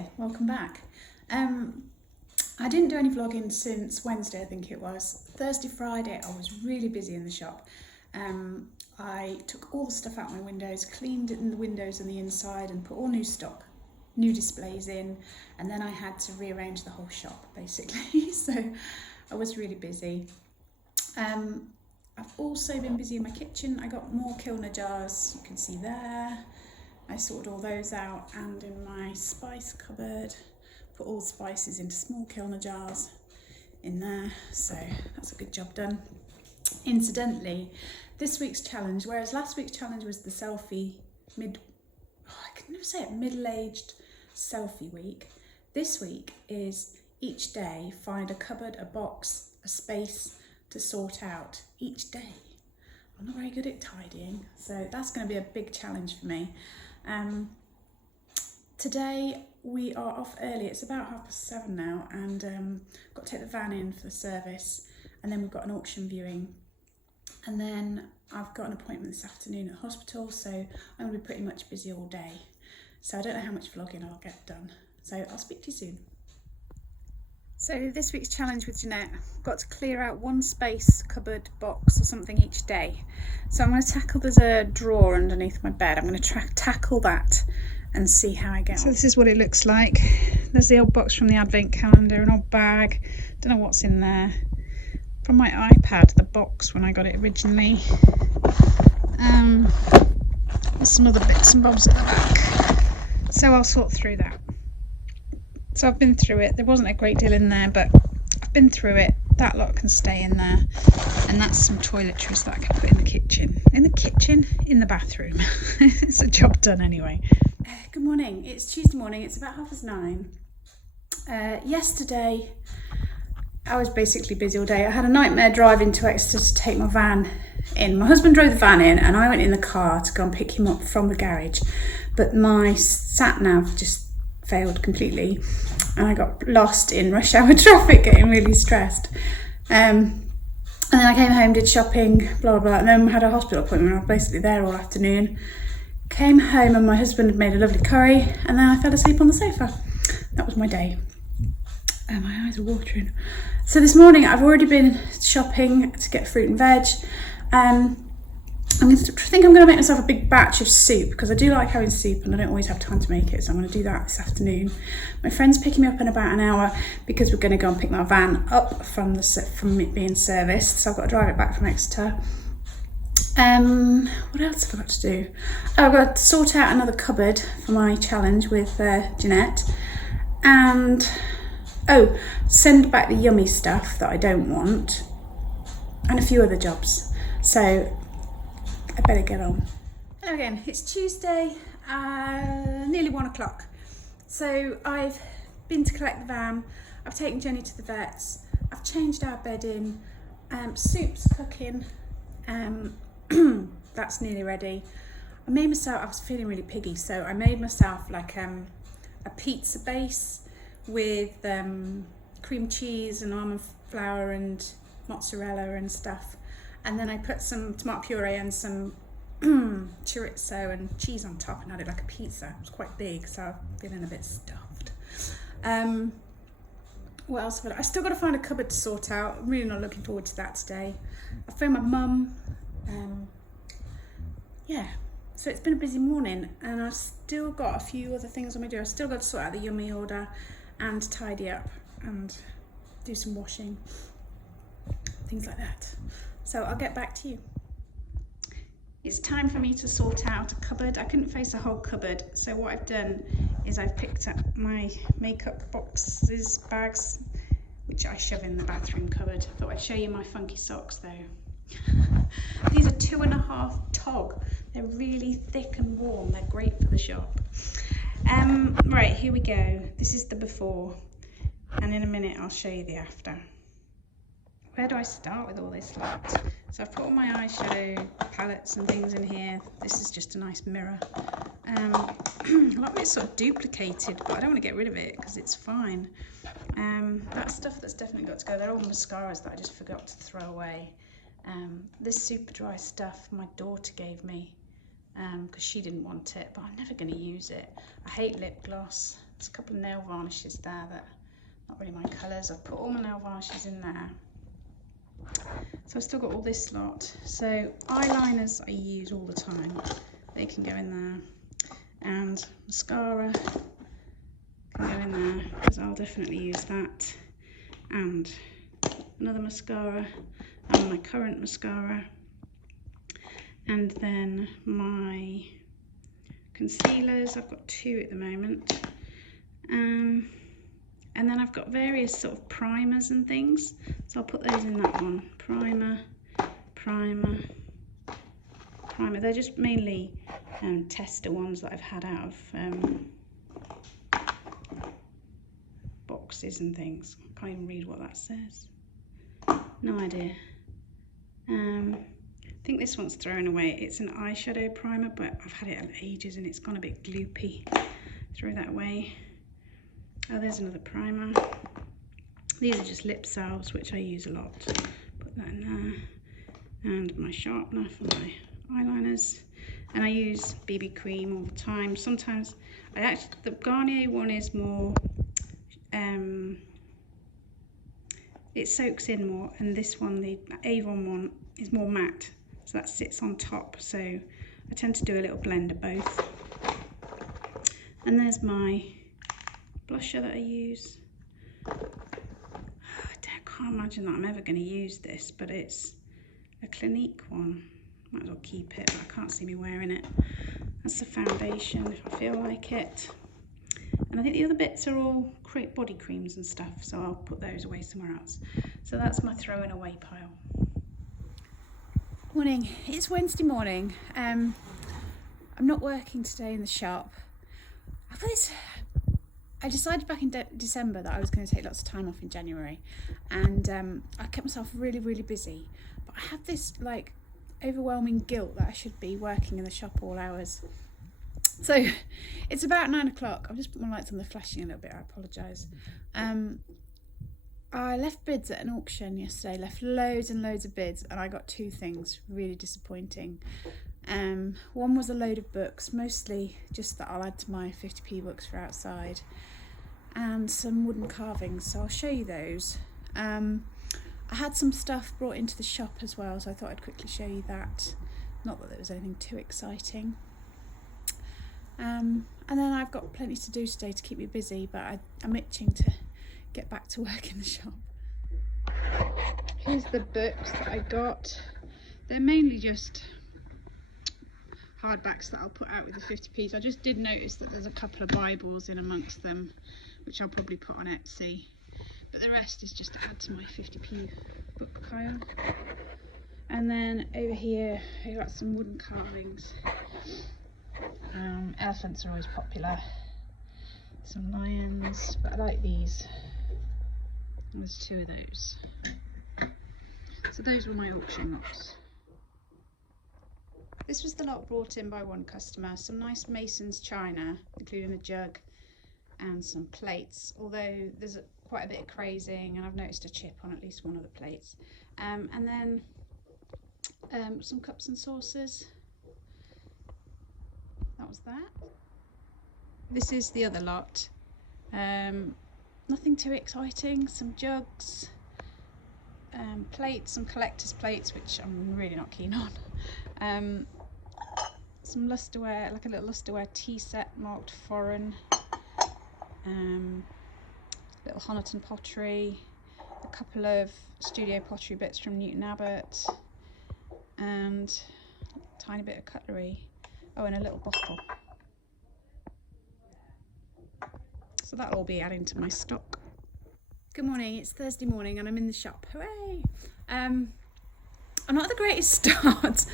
Hey, welcome back. I didn't do any vlogging since Wednesday, I think it was. Thursday, Friday, I was really busy in the shop. I took all the stuff out my windows, cleaned in the windows and the inside and put all new stock, new displays in, and then I had to rearrange the whole shop basically. So I was really busy. I've also been busy in my kitchen. I got more Kilner jars, you can see there. I sorted all those out, and in my spice cupboard, put all the spices into small Kilner jars in there, so that's a good job done. Incidentally, this week's challenge, whereas last week's challenge was the selfie middle-aged selfie week, this week is each day find a cupboard, a box, a space to sort out each day. I'm not very good at tidying, so that's going to be a big challenge for me. Today we are off early. It's about 7:30 now, and got to take the van in for the service, and then we've got an auction viewing, and then I've got an appointment this afternoon at the hospital, so I'm going to be pretty much busy all day. So I don't know how much vlogging I'll get done, so I'll speak to you soon. So this week's challenge with Jeanette, got to clear out one space, cupboard, box or something each day. So I'm going to tackle, there's a drawer underneath my bed, I'm going to tackle that and see how I get on. So this is what it looks like. There's the old box from the advent calendar, an old bag, don't know what's in there. From my iPad, the box when I got it originally. There's some other bits and bobs at the back. So I'll sort through that. So I've been through it. There wasn't a great deal in there, but I've been through it. That lot can stay in there. And that's some toiletries that I can put in the kitchen. In the kitchen? In the bathroom. It's a job done anyway. Good morning. It's Tuesday morning. It's about 9:30. Yesterday, I was basically busy all day. I had a nightmare driving to Exeter to take my van in. My husband drove the van in and I went in the car to go and pick him up from the garage. But my sat-nav just failed completely and I got lost in rush hour traffic, getting really stressed. And then I came home, did shopping, blah, blah, blah, and then had a hospital appointment. I was basically there all afternoon. Came home and my husband had made a lovely curry, and then I fell asleep on the sofa. That was my day. My eyes are watering. So this morning I've already been shopping to get fruit and veg. I think I'm going to make myself a big batch of soup because I do like having soup and I don't always have time to make it, so I'm going to do that this afternoon. My friend's picking me up in about an hour because we're going to go and pick my van up from it being serviced, so I've got to drive it back from Exeter. What else have I got to do? Oh, I've got to sort out another cupboard for my challenge with Jeanette, and send back the yummy stuff that I don't want, and a few other jobs. So I better get on. Hello again, it's Tuesday, nearly 1 o'clock. So I've been to collect the van, I've taken Jenny to the vets, I've changed our bedding, soup's cooking, that's nearly ready. I was feeling really piggy, so I made myself like a pizza base with cream cheese and almond flour and mozzarella and stuff. And then I put some tomato puree and some chorizo and cheese on top and had it like a pizza. It was quite big, so I'm feeling a bit stuffed. What else have I still got to find a cupboard to sort out. I'm really not looking forward to that today. I phoned my mum. So it's been a busy morning, and I've still got a few other things on my do. I've still got to sort out the yummy order and tidy up and do some washing, things like that. So I'll get back to you. It's time for me to sort out a cupboard. I couldn't face a whole cupboard, so what I've done is I've picked up my makeup boxes, bags, which I shove in the bathroom cupboard. Thought I'd show you my funky socks though. These are 2.5 tog. They're really thick and warm. They're great for the shop. Right, here we go. This is the before, and in a minute I'll show you the after. Where do I start with all this lot? So I've put all my eyeshadow palettes and things in here. This is just a nice mirror. A lot of it's sort of duplicated, but I don't want to get rid of it because it's fine. That stuff that's definitely got to go. They're all mascaras that I just forgot to throw away. This super dry stuff my daughter gave me because she didn't want it, but I'm never going to use it. I hate lip gloss. There's a couple of nail varnishes there that not really my colours. I've put all my nail varnishes in there. So I've still got all this lot. So eyeliners I use all the time. They can go in there. And mascara can go in there because I'll definitely use that. And another mascara and my current mascara. And then my concealers, I've got 2 at the moment. And then I've got various sort of primers and things. So I'll put those in that one. Primer, primer, primer. They're just mainly tester ones that I've had out of boxes and things. I can't even read what that says. No idea. I think this one's thrown away. It's an eyeshadow primer, but I've had it for ages and it's gone a bit gloopy. Throw that away. Oh, there's another primer. These are just lip salves, which I use a lot. Put that in there. And my sharpener for my eyeliners. And I use BB cream all the time. Sometimes, the Garnier one is more, it soaks in more. And this one, the Avon one, is more matte. So that sits on top. So I tend to do a little blend of both. And there's my blusher that I use. I can't imagine that I'm ever going to use this, but it's a Clinique one. Might as well keep it, but I can't see me wearing it. That's the foundation if I feel like it. And I think the other bits are all body creams and stuff, so I'll put those away somewhere else. So that's my throwing away pile. Morning, it's Wednesday morning. I'm not working today in the shop. I decided back in December that I was going to take lots of time off in January, and I kept myself really, really busy. But I have this like overwhelming guilt that I should be working in the shop all hours. So it's about 9 o'clock. I've just put my lights on, they're flashing a little bit, I apologise. I left bids at an auction yesterday, left loads and loads of bids, and I got 2 things, really disappointing. One was a load of books, mostly just that I'll add to my 50p books for outside, and some wooden carvings, so I'll show you those. I had some stuff brought into the shop as well, so I thought I'd quickly show you that. Not that there was anything too exciting. And then I've got plenty to do today to keep me busy, but I'm itching to get back to work in the shop. Here's the books that I got. They're mainly just hardbacks that I'll put out with the 50p's. I just did notice that there's a couple of Bibles in amongst them, which I'll probably put on Etsy. But the rest is just to add to my 50p book pile. And then over here, I got some wooden carvings. Elephants are always popular. Some lions, but I like these. There's 2 of those. So those were my auction lots. This was the lot brought in by one customer. Some nice Mason's china, including a jug and some plates, although there's quite a bit of crazing and I've noticed a chip on at least one of the plates. And then some cups and saucers. That was that. This is the other lot. Nothing too exciting. Some jugs, plates, some collector's plates, which I'm really not keen on. Some lusterware, like a little lusterware tea set marked foreign. Little Honiton pottery, a couple of studio pottery bits from Newton Abbot, and a tiny bit of cutlery. Oh, and a little bottle. So that'll all be adding to my stock. Good morning, it's Thursday morning and I'm in the shop. Hooray! I'm not the greatest start.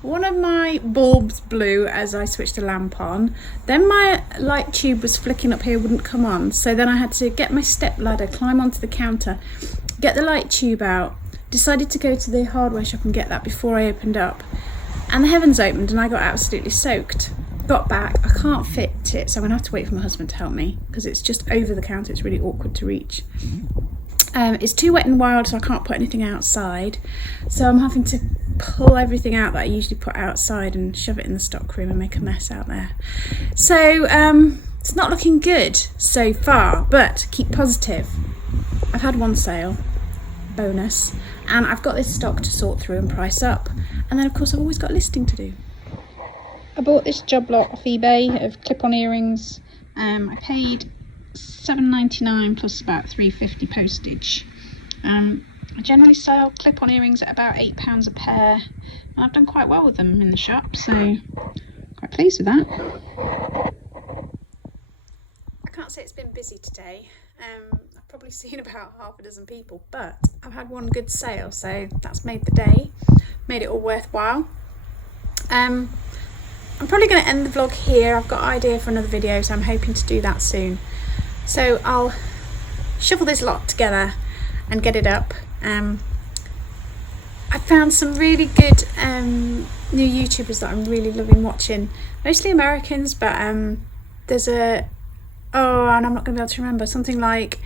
One of my bulbs blew as I switched the lamp on. Then my light tube was flicking up here, wouldn't come on. So then I had to get my step ladder, climb onto the counter, get the light tube out. Decided to go to the hardware shop and get that before I opened up. And the heavens opened and I got absolutely soaked. Got back, I can't fit it, so I'm gonna have to wait for my husband to help me because it's just over the counter, it's really awkward to reach. It's too wet and wild, so I can't put anything outside. So I'm having to pull everything out that I usually put outside and shove it in the stock room and make a mess out there. So it's not looking good so far, but keep positive. I've had one sale, bonus, and I've got this stock to sort through and price up. And then of course I've always got listing to do. I bought this job lot off eBay of clip-on earrings. I paid $7.99 plus about $3.50 postage. I generally sell clip-on earrings at about £8 a pair, and I've done quite well with them in the shop, so quite pleased with that. I can't say it's been busy today. I've probably seen about half a dozen people, but I've had one good sale, so that's made the day, made it all worthwhile. I'm probably going to end the vlog here. I've got an idea for another video, so I'm hoping to do that soon. So I'll shuffle this lot together and get it up. I found some really good new YouTubers that I'm really loving watching, mostly Americans, but there's and I'm not going to be able to remember, something like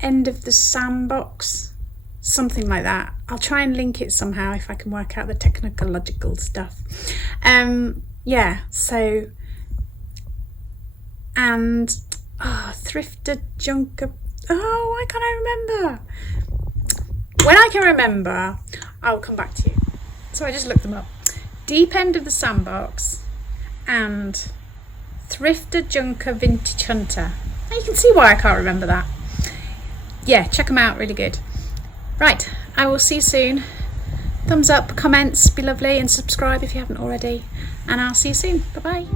End of the Sandbox, something like that. I'll try and link it somehow if I can work out the technological stuff. Yeah, so, and Thrifter Junker, why can't I remember? When I can remember, I'll come back to you. So I just looked them up. Deep End of the Sandbox and Thrifter Junker Vintage Hunter. Now you can see why I can't remember that. Yeah, check them out, really good. Right, I will see you soon. Thumbs up, comments, be lovely, and subscribe if you haven't already. And I'll see you soon. Bye-bye.